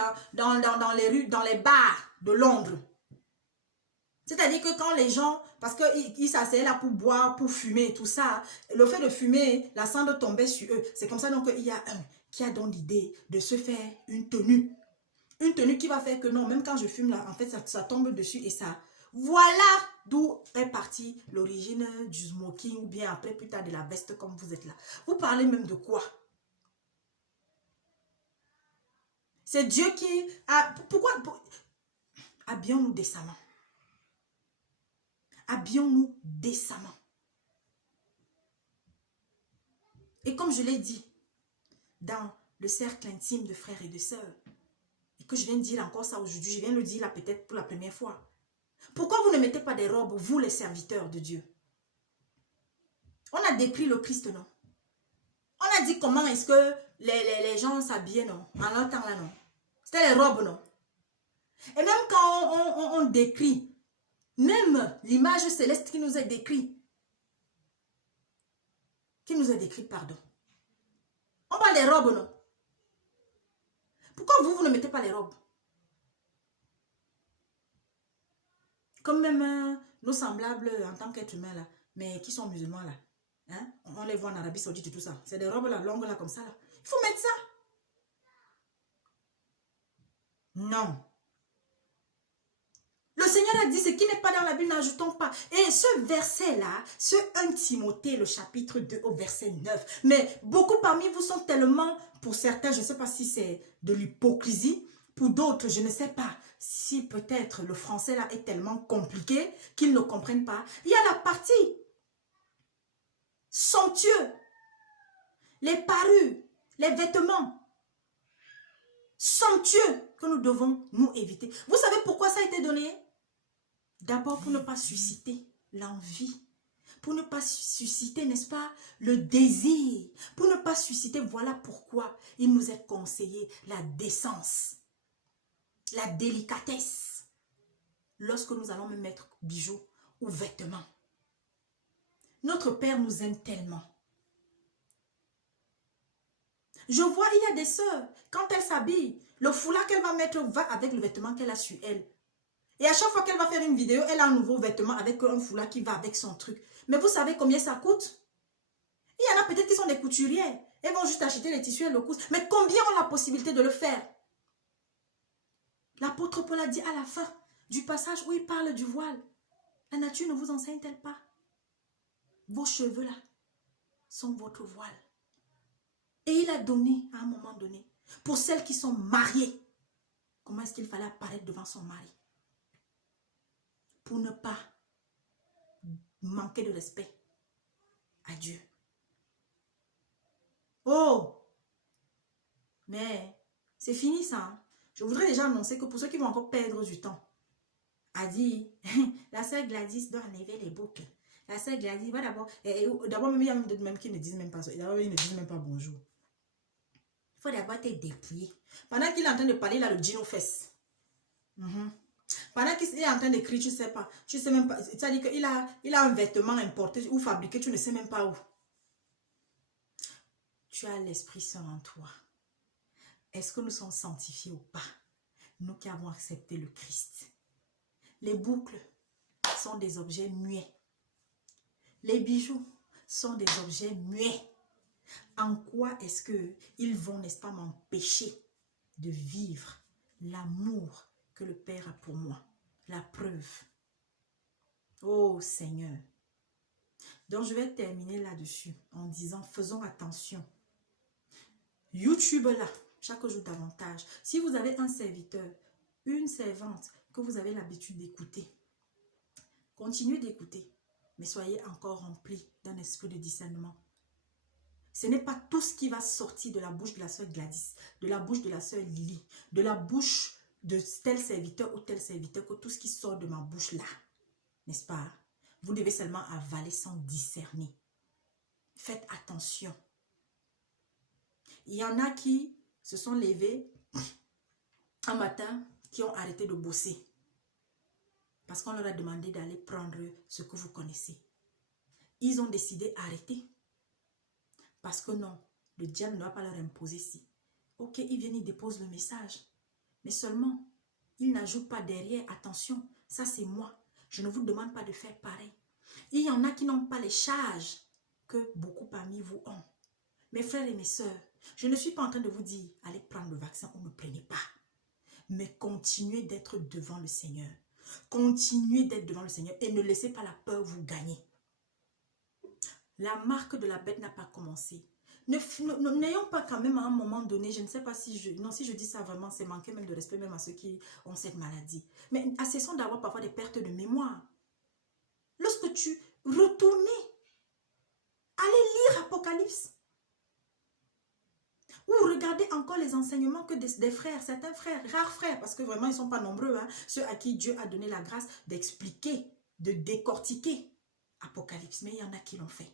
rues, dans les bars de Londres. C'est-à-dire que quand les gens, parce qu'ils s'asseyaient là pour boire, pour fumer, tout ça, le fait de fumer, la cendre tombait sur eux. C'est comme ça donc qu'il y a un qui a donc l'idée de se faire une tenue. Une tenue qui va faire que non, même quand je fume là, en fait, ça tombe dessus et ça. Voilà d'où est partie l'origine du smoking ou bien après plus tard de la veste comme vous êtes là. Vous parlez même de quoi? C'est Dieu qui a... Pourquoi? Habillons-nous décemment. Habillons-nous décemment. Et comme je l'ai dit, dans le cercle intime de frères et de sœurs, et que je viens de dire encore ça aujourd'hui, je viens de le dire là peut-être pour la première fois. Pourquoi vous ne mettez pas des robes, vous les serviteurs de Dieu? On a décrit le Christ, non? On a dit comment est-ce que les gens s'habillaient, non? En leur temps là, non? C'était les robes, non? Et même quand on décrit, même l'image céleste qui nous est décrite, pardon. On parle des robes, non? Pourquoi vous ne mettez pas les robes? Comme même nos semblables en tant qu'êtres humains là, mais qui sont musulmans là. Hein? On les voit en Arabie Saoudite et tout ça. C'est des robes là, longues là, comme ça là. Il faut mettre ça. Non. Le Seigneur a dit, ce qui n'est pas dans la Bible, n'ajoutons pas. Et ce verset-là, ce 1 Timothée, le chapitre 2 au verset 9. Mais beaucoup parmi vous sont tellement, pour certains, je ne sais pas si c'est de l'hypocrisie, pour d'autres, je ne sais pas si peut-être le français là est tellement compliqué qu'ils ne comprennent pas. Il y a la partie somptueux, les parures, les vêtements somptueux que nous devons nous éviter. Vous savez pourquoi ça a été donné? D'abord pour ne pas susciter l'envie, pour ne pas susciter, n'est-ce pas, le désir, pour ne pas susciter, voilà pourquoi il nous est conseillé la décence, la délicatesse, lorsque nous allons me mettre bijoux ou vêtements. Notre Père nous aime tellement. Je vois, il y a des sœurs, quand elles s'habillent, le foulard qu'elle va mettre va avec le vêtement qu'elle a sur elle. Et à chaque fois qu'elle va faire une vidéo, elle a un nouveau vêtement avec un foulard qui va avec son truc. Mais vous savez combien ça coûte? Il y en a peut-être qui sont des couturières. Elles vont juste acheter les tissus et le cousent. Mais combien ont la possibilité de le faire? L'apôtre Paul a dit à la fin du passage où il parle du voile, la nature ne vous enseigne-t-elle pas? Vos cheveux là sont votre voile. Et il a donné à un moment donné, pour celles qui sont mariées, comment est-ce qu'il fallait apparaître devant son mari? Pour ne pas manquer de respect à Dieu. Oh! Mais c'est fini ça. Hein? Je voudrais déjà annoncer que pour ceux qui vont encore perdre du temps, a dit, la sœur Gladys doit enlever les boucles. La sœur Gladys va d'abord, d'abord même il y a même qui ne disent même pas ça. D'abord ils ne disent même pas bonjour. Il faut d'abord te dépouiller. Pendant qu'il est en train de parler, là, le jean aux fesses. Pendant qu'il est en train d'écrire, tu sais même pas, c'est-à-dire qu'il a un vêtement importé ou fabriqué, tu ne sais même pas où. Tu as l'Esprit Saint en toi. Est-ce que nous sommes sanctifiés ou pas? Nous qui avons accepté le Christ. Les boucles sont des objets muets. Les bijoux sont des objets muets. En quoi est-ce qu'ils vont, n'est-ce pas, m'empêcher de vivre l'amour que le Père a pour moi? La preuve. Oh Seigneur. Donc je vais terminer là-dessus en disant, faisons attention. YouTube là, chaque jour davantage. Si vous avez un serviteur, une servante que vous avez l'habitude d'écouter, continuez d'écouter, mais soyez encore remplis d'un esprit de discernement. Ce n'est pas tout ce qui va sortir de la bouche de la sœur Gladys, de la bouche de la sœur Lily, de la bouche de tel serviteur ou tel serviteur, que tout ce qui sort de ma bouche là, n'est-ce pas? Vous devez seulement avaler sans discerner. Faites attention. Il y en a qui se sont levés un matin, qui ont arrêté de bosser. Parce qu'on leur a demandé d'aller prendre ce que vous connaissez. Ils ont décidé d'arrêter. Parce que non, le diable ne va pas leur imposer si. Ok, ils viennent, ils déposent le message. Mais seulement, ils n'ajoutent pas derrière, attention, ça c'est moi. Je ne vous demande pas de faire pareil. Il y en a qui n'ont pas les charges que beaucoup parmi vous ont. Mes frères et mes sœurs, je ne suis pas en train de vous dire, allez prendre le vaccin ou ne prenez pas. Mais continuez d'être devant le Seigneur. Continuez d'être devant le Seigneur et ne laissez pas la peur vous gagner. La marque de la bête n'a pas commencé. N'ayons pas quand même à un moment donné, je ne sais pas si si je dis ça vraiment, c'est manquer même de respect même à ceux qui ont cette maladie. Mais cessons d'avoir parfois des pertes de mémoire. Lorsque tu retournez, allez lire Apocalypse. Ou regardez encore les enseignements que des frères, certains frères, rares frères, parce que vraiment ils ne sont pas nombreux, hein, ceux à qui Dieu a donné la grâce d'expliquer, de décortiquer Apocalypse. Mais il y en a qui l'ont fait.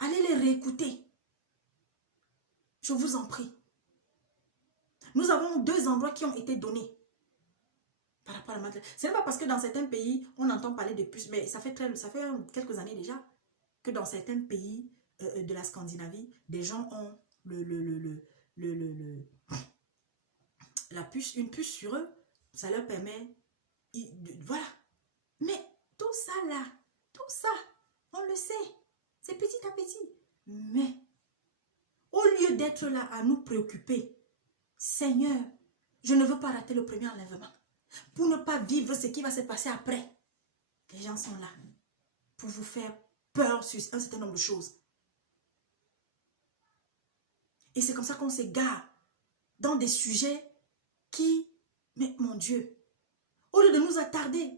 Allez les réécouter. Je vous en prie. Nous avons 2 endroits qui ont été donnés par rapport à la maladie. Ce n'est pas parce que dans certains pays, on entend parler de puces, mais ça fait quelques années déjà que dans certains pays de la Scandinavie, des gens ont la puce, une puce sur eux. Ça leur permet, voilà. Mais tout ça là, tout ça, on le sait. C'est petit à petit. Mais, au lieu d'être là à nous préoccuper, Seigneur, Je ne veux pas rater le premier enlèvement. Pour ne pas vivre ce qui va se passer après. Les gens sont là pour vous faire peur sur un certain nombre de choses. Et c'est comme ça qu'on s'égare dans des sujets qui, mais mon Dieu, au lieu de nous attarder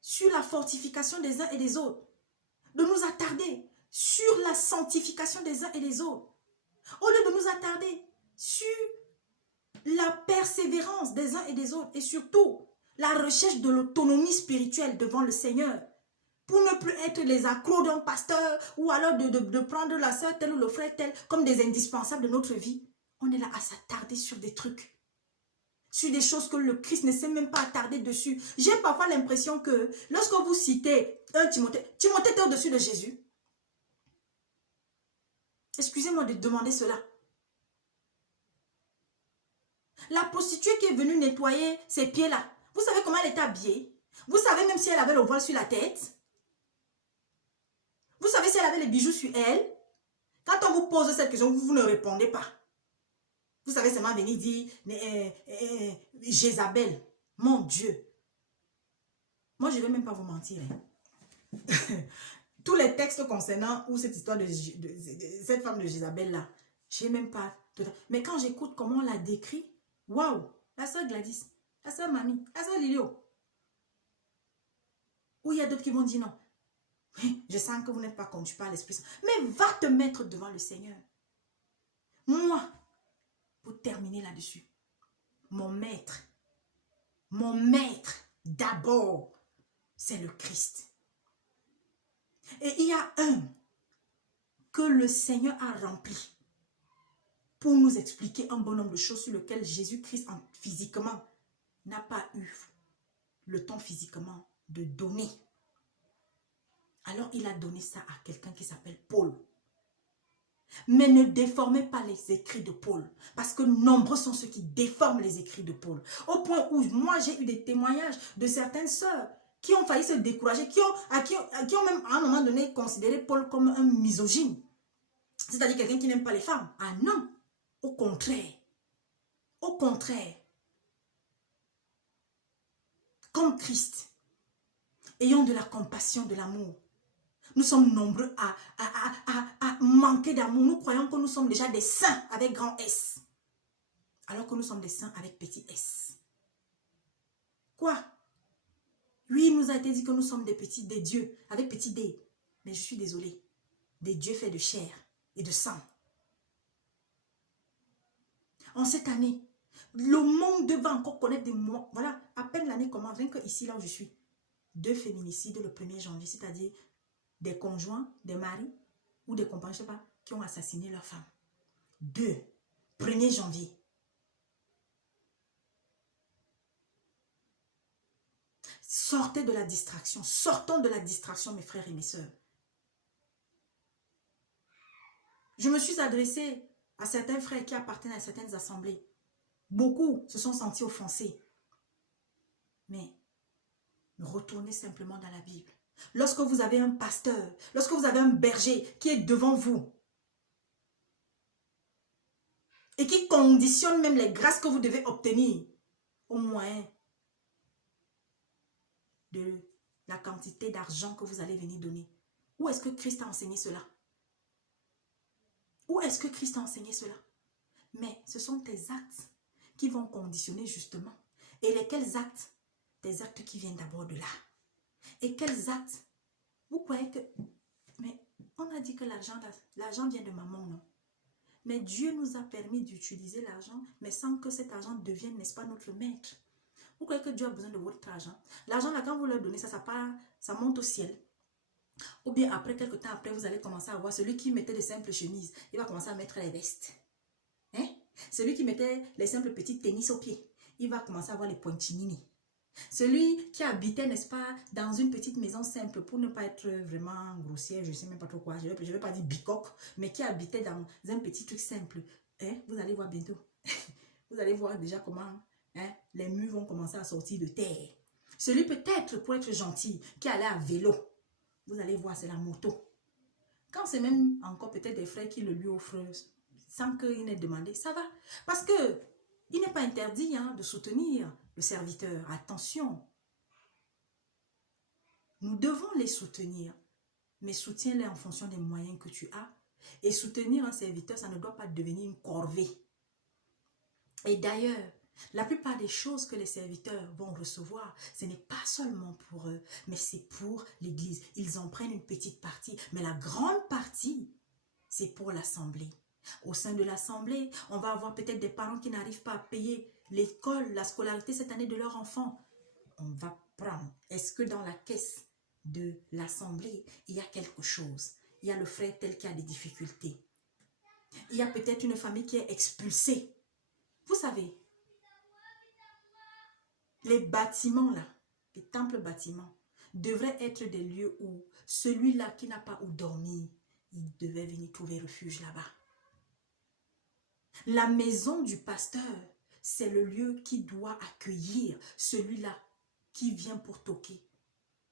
sur la fortification des uns et des autres, de nous attarder sur la sanctification des uns et des autres, au lieu de nous attarder sur la persévérance des uns et des autres et surtout la recherche de l'autonomie spirituelle devant le Seigneur, pour ne plus être les accros d'un pasteur ou alors de prendre la sœur telle ou le frère tel comme des indispensables de notre vie. On est là à s'attarder sur des trucs, sur des choses que le Christ ne s'est même pas attardé dessus. J'ai parfois l'impression que lorsque vous citez un Timothée, Timothée était au-dessus de Jésus. Excusez-moi de demander cela. La prostituée qui est venue nettoyer ses pieds-là, vous savez comment elle était habillée? Vous savez même si elle avait le voile sur la tête? Vous savez si elle avait les bijoux sur elle? Quand on vous pose cette question, vous ne répondez pas. Vous savez seulement venir dire Jézabel, mon Dieu. Moi, je ne vais même pas vous mentir. Tous les textes concernant ou cette histoire de cette femme de Jézabel-là, je n'ai même pas. Mais quand j'écoute comment on la décrit, waouh, la soeur Gladys, la soeur Mamie, la soeur Lilio. Ou il y a d'autres qui vont dire non. Je sens que vous n'êtes pas conduit par l'Esprit Saint. Mais va te mettre devant le Seigneur. Moi, pour terminer là-dessus, mon maître d'abord, c'est le Christ. Et il y a un que le Seigneur a rempli pour nous expliquer un bon nombre de choses sur lesquelles Jésus-Christ physiquement n'a pas eu le temps physiquement de donner. Alors il a donné ça à quelqu'un qui s'appelle Paul. Mais ne déformez pas les écrits de Paul. Parce que nombreux sont ceux qui déforment les écrits de Paul. Au point où moi j'ai eu des témoignages de certaines sœurs qui ont failli se décourager, qui ont même à un moment donné considéré Paul comme un misogyne. C'est-à-dire quelqu'un qui n'aime pas les femmes. Ah non, au contraire. Au contraire. Comme Christ, ayons de la compassion, de l'amour. Nous sommes nombreux à manquer d'amour. Nous croyons que nous sommes déjà des saints avec grand S. Alors que nous sommes des saints avec petit S. Quoi? Oui, il nous a été dit que nous sommes des dieux avec petit D. Mais je suis désolée. Des dieux faits de chair et de sang. En cette année, le monde va encore connaître des moments. Voilà, à peine l'année commence, rien que ici, là où je suis. 2 féminicides le 1er janvier, c'est-à-dire des conjoints, des maris ou des compagnons, je ne sais pas, qui ont assassiné leur femme. 2, 1er janvier. Sortez de la distraction. Sortons de la distraction, mes frères et mes sœurs. Je me suis adressée à certains frères qui appartiennent à certaines assemblées. Beaucoup se sont sentis offensés. Mais retournez simplement dans la Bible. Lorsque vous avez un pasteur, lorsque vous avez un berger qui est devant vous et qui conditionne même les grâces que vous devez obtenir au moins de la quantité d'argent que vous allez venir donner. Où est-ce que Christ a enseigné cela? Où est-ce que Christ a enseigné cela? Mais ce sont tes actes qui vont conditionner justement. Et lesquels actes? Des actes qui viennent d'abord de là. Et quels actes? Vous croyez que... Mais on a dit que l'argent vient de maman, non? Mais Dieu nous a permis d'utiliser l'argent, mais sans que cet argent devienne, n'est-ce pas, notre maître. Vous croyez que Dieu a besoin de votre argent? L'argent, là, quand vous leur donnez ça, ça monte au ciel. Ou bien après, quelques temps après, vous allez commencer à voir celui qui mettait de simples chemises, il va commencer à mettre les vestes. Hein? Celui qui mettait les simples petits tennis aux pieds, il va commencer à avoir les pointinini. Celui qui habitait, n'est-ce pas, dans une petite maison simple, pour ne pas être vraiment grossière, je ne sais même pas trop quoi, je ne vais pas dire bicoque, mais qui habitait dans un petit truc simple, hein, vous allez voir bientôt. Vous allez voir déjà comment, hein, les murs vont commencer à sortir de terre. Celui peut-être, pour être gentil, qui allait à vélo, vous allez voir, c'est la moto. Quand c'est même encore peut-être des frères qui le lui offrent, sans qu'il n'ait demandé, ça va. Parce que Il n'est pas interdit de soutenir le serviteur. Attention. Nous devons les soutenir. Mais soutiens-les en fonction des moyens que tu as. Et soutenir un serviteur, ça ne doit pas devenir une corvée. Et d'ailleurs, la plupart des choses que les serviteurs vont recevoir, ce n'est pas seulement pour eux, mais c'est pour l'église. Ils en prennent une petite partie, mais la grande partie, c'est pour l'assemblée. Au sein de l'assemblée, on va avoir peut-être des parents qui n'arrivent pas à payer l'école, la scolarité cette année de leur enfant. On va prendre. Est-ce que dans la caisse de l'assemblée, il y a quelque chose? Il y a le frère tel qui a des difficultés. Il y a peut-être une famille qui est expulsée. Vous savez, les bâtiments là, les temples bâtiments, devraient être des lieux où celui-là qui n'a pas où dormir, il devait venir trouver refuge là-bas. La maison du pasteur, c'est le lieu qui doit accueillir celui-là qui vient pour toquer,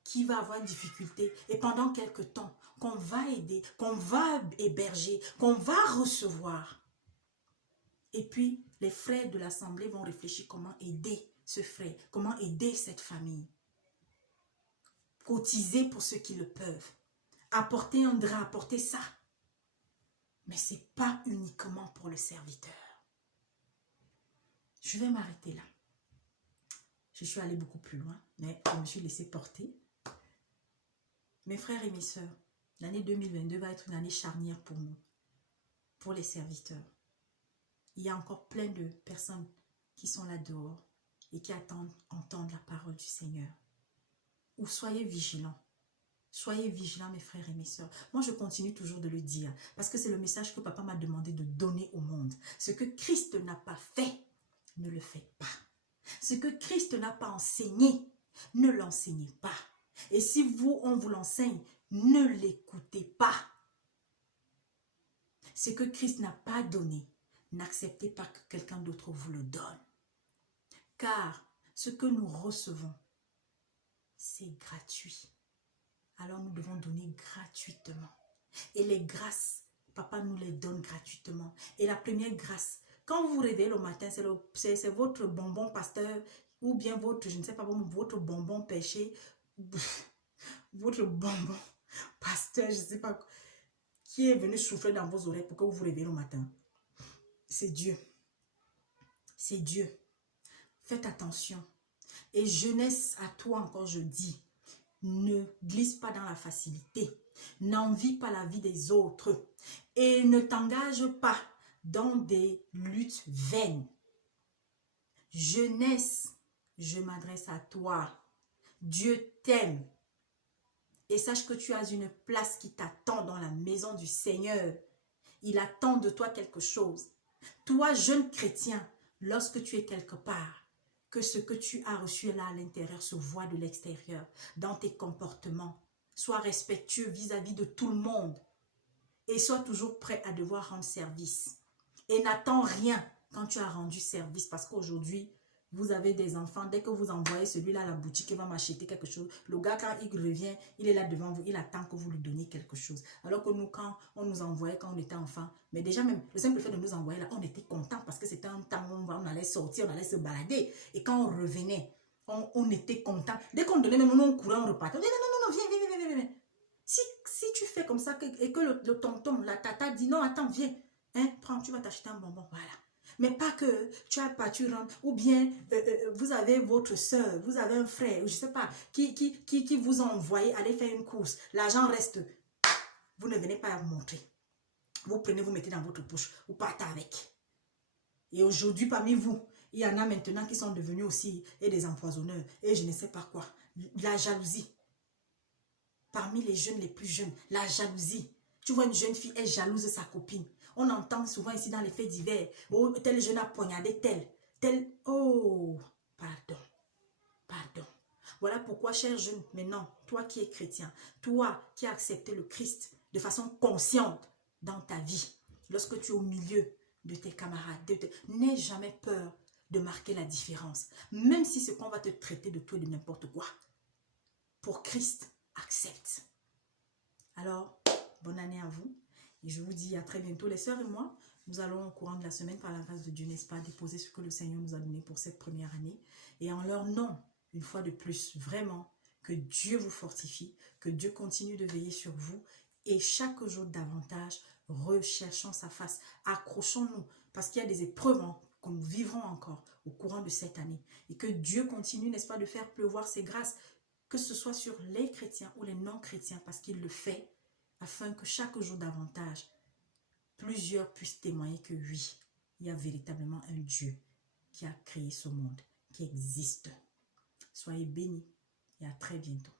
qui va avoir une difficulté et pendant quelque temps, qu'on va aider, qu'on va héberger, qu'on va recevoir. Et puis, les frères de l'assemblée vont réfléchir comment aider ce frère, comment aider cette famille. Cotiser pour ceux qui le peuvent. Apporter un drap, apporter ça. Mais ce n'est pas uniquement pour le serviteur. Je vais m'arrêter là. Je suis allée beaucoup plus loin, mais je me suis laissée porter. Mes frères et mes sœurs, l'année 2022 va être une année charnière pour nous, pour les serviteurs. Il y a encore plein de personnes qui sont là dehors et qui attendent entendre la parole du Seigneur. Ou soyez vigilants. Soyez vigilants, mes frères et mes sœurs. Moi, je continue toujours de le dire parce que c'est le message que papa m'a demandé de donner au monde. Ce que Christ n'a pas fait, ne le faites pas. Ce que Christ n'a pas enseigné, ne l'enseignez pas. Et si on vous l'enseigne, ne l'écoutez pas. Ce que Christ n'a pas donné, n'acceptez pas que quelqu'un d'autre vous le donne. Car ce que nous recevons, c'est gratuit. Alors nous devons donner gratuitement. Et les grâces, papa nous les donne gratuitement. Et la première grâce, quand vous vous réveillez le matin, c'est votre bonbon pasteur ou bien votre, je ne sais pas, votre bonbon péché, votre bonbon pasteur, je ne sais pas, qui est venu souffler dans vos oreilles pour que vous vous réveillez le matin. C'est Dieu. C'est Dieu. Faites attention. Et jeunesse, à toi encore je dis, ne glisse pas dans la facilité. N'envie pas la vie des autres. Et ne t'engage pas dans des luttes vaines. Jeunesse, je m'adresse à toi. Dieu t'aime. Et sache que tu as une place qui t'attend dans la maison du Seigneur. Il attend de toi quelque chose. Toi, jeune chrétien, lorsque tu es quelque part, que ce que tu as reçu là à l'intérieur se voit de l'extérieur, dans tes comportements. Sois respectueux vis-à-vis de tout le monde. Et sois toujours prêt à devoir rendre service. Et n'attends rien quand tu as rendu service. Parce qu'aujourd'hui, vous avez des enfants. Dès que vous envoyez celui-là à la boutique, il va m'acheter quelque chose. Le gars, quand il revient, il est là devant vous. Il attend que vous lui donniez quelque chose. Alors que nous, quand on nous envoyait, quand on était enfant, mais déjà même, le simple fait de nous envoyer là, on était content parce que c'était un temps où on allait sortir, on allait se balader. Et quand on revenait, on était content. Dès qu'on donnait, même nous, on courait, on repartait. On dit, non, viens. Si tu fais comme ça et que le tonton, la tata dit, non, attends, viens. Hein, prends, tu vas t'acheter un bonbon, voilà. Mais pas que tu as pas, tu rentres, ou bien vous avez votre soeur, vous avez un frère, je ne sais pas, qui vous a envoyé aller faire une course. L'argent reste, vous ne venez pas à montrer. Vous prenez, vous mettez dans votre poche, vous partez avec. Et aujourd'hui, parmi vous, il y en a maintenant qui sont devenus aussi des empoisonneurs, et je ne sais pas quoi. La jalousie. Parmi les jeunes les plus jeunes, la jalousie. Tu vois une jeune fille, elle jalouse sa copine. On entend souvent ici dans les faits divers, oh, tel jeune a poignardé tel, oh, pardon. Voilà pourquoi, cher jeune, maintenant, toi qui es chrétien, toi qui as accepté le Christ de façon consciente dans ta vie, lorsque tu es au milieu de tes camarades, n'aie jamais peur de marquer la différence, même si c'est qu'on va te traiter de tout et de n'importe quoi. Pour Christ, accepte. Alors, bonne année à vous. Et je vous dis à très bientôt, les sœurs et moi. Nous allons au courant de la semaine, par la grâce de Dieu, n'est-ce pas, déposer ce que le Seigneur nous a donné pour cette première année. Et en leur nom, une fois de plus, vraiment, que Dieu vous fortifie, que Dieu continue de veiller sur vous. Et chaque jour davantage, recherchons sa face. Accrochons-nous, parce qu'il y a des épreuves que nous vivrons encore au courant de cette année. Et que Dieu continue, n'est-ce pas, de faire pleuvoir ses grâces, que ce soit sur les chrétiens ou les non-chrétiens, parce qu'il le fait, afin que chaque jour davantage, plusieurs puissent témoigner que oui, il y a véritablement un Dieu qui a créé ce monde, qui existe. Soyez bénis et à très bientôt.